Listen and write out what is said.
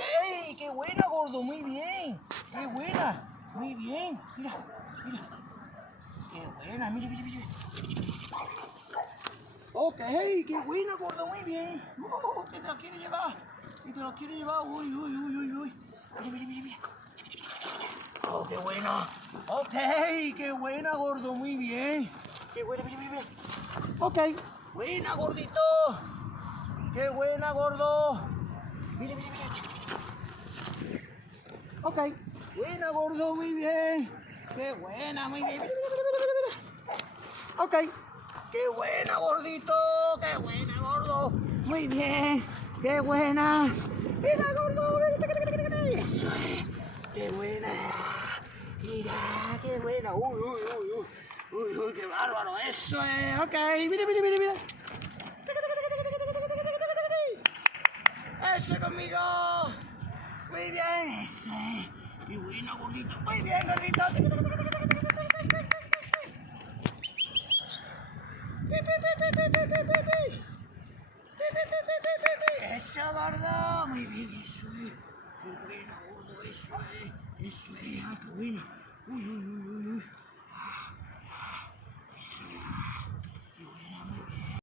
Ok, qué buena, gordo, muy bien. Qué buena, muy bien. Mira, mira. Qué buena, mira, mira, mira. Ok, qué buena, gordo, muy bien. Que te lo quiere llevar. Y te lo quiere llevar. Uy, uy, uy, uy, uy. Mira, mira, mira, mira. Oh, qué buena. Ok, qué buena, gordo, muy bien. Qué buena, mira, mira, mira. Ok, buena, gordito. Qué buena, gordo. Mira, mira, mira. Ok, buena, gordo, muy bien. Qué buena, muy bien. Mira, mira, mira, mira, mira. Ok, qué buena, gordito. Qué buena, gordo. Muy bien. Qué buena. Mira, gordo. Eso es. Qué buena. Mira, qué buena. Uy, uy, uy, uy. Uy, uy, qué bárbaro. Eso es. Ok, mira, mira, mira, mira. Eso conmigo. Muy bien. Eso es. Qué buena, gordito. Muy bien, gordito. Eso, gordo. Muy bien, eso es. Qué bueno, gordo. Eso es. Eso es. Ah, qué bueno. Uy, uy, uy, uy, uy. Eso es.